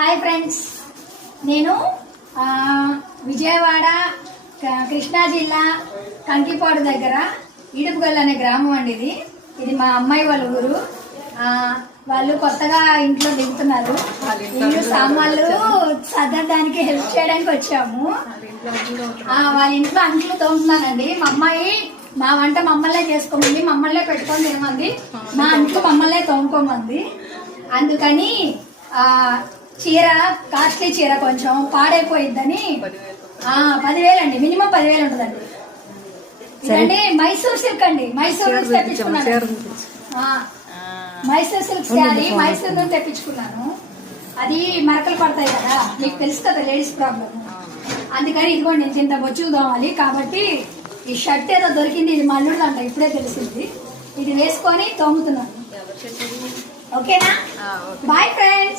Hi friends, నేను విజయవాడ కృష్ణా జిల్లా కంకిపాడు దగ్గర ఈడుపుగల్ అనే గ్రామం అండి. ఇది మా అమ్మాయి వాళ్ళ ఊరు. వాళ్ళు కొత్తగా ఇంట్లో దిగుతున్నారు. ఇల్లు సామాన్లు సర్దడానికి హెల్ప్ చేయడానికి వచ్చాము. వాళ్ళ ఇంట్లో అంట్లు తోముతున్నానండి. మా అమ్మాయి మా వంట మమ్మల్నే చేసుకోమంది, మమ్మల్నే పెట్టుకొని తినమంది, మా అంట్లు మమ్మల్నే తోముకోమంది. అందుకని చీర కాస్ట్లీ చీర కొంచెం పాడైపోయిద్దని 10,000 అండి, మినిమం 10,000 ఉంటుందండి. ఇదండి మైసూర్ సిల్క్ అండి, మైసూర్ నుంచి తెప్పించుకున్నాను. మైసూర్ సిల్క్ శారీ మైసూర్ నుంచి తెప్పించుకున్నాను. అది మరకలు పడతాయి కదా, మీకు తెలుసు కదా లేడీస్ ప్రాబ్లమ్. అందుకని ఇదిగోండి నేను ఇంత బొచ్చుకు తోమాలి కాబట్టి ఈ షర్ట్ ఏదో దొరికింది. ఇది మల్లుడు అంట, ఇప్పుడే తెలిసింది. ఇది వేసుకొని తోముతున్నాను. ఓకేనా? Boy friends.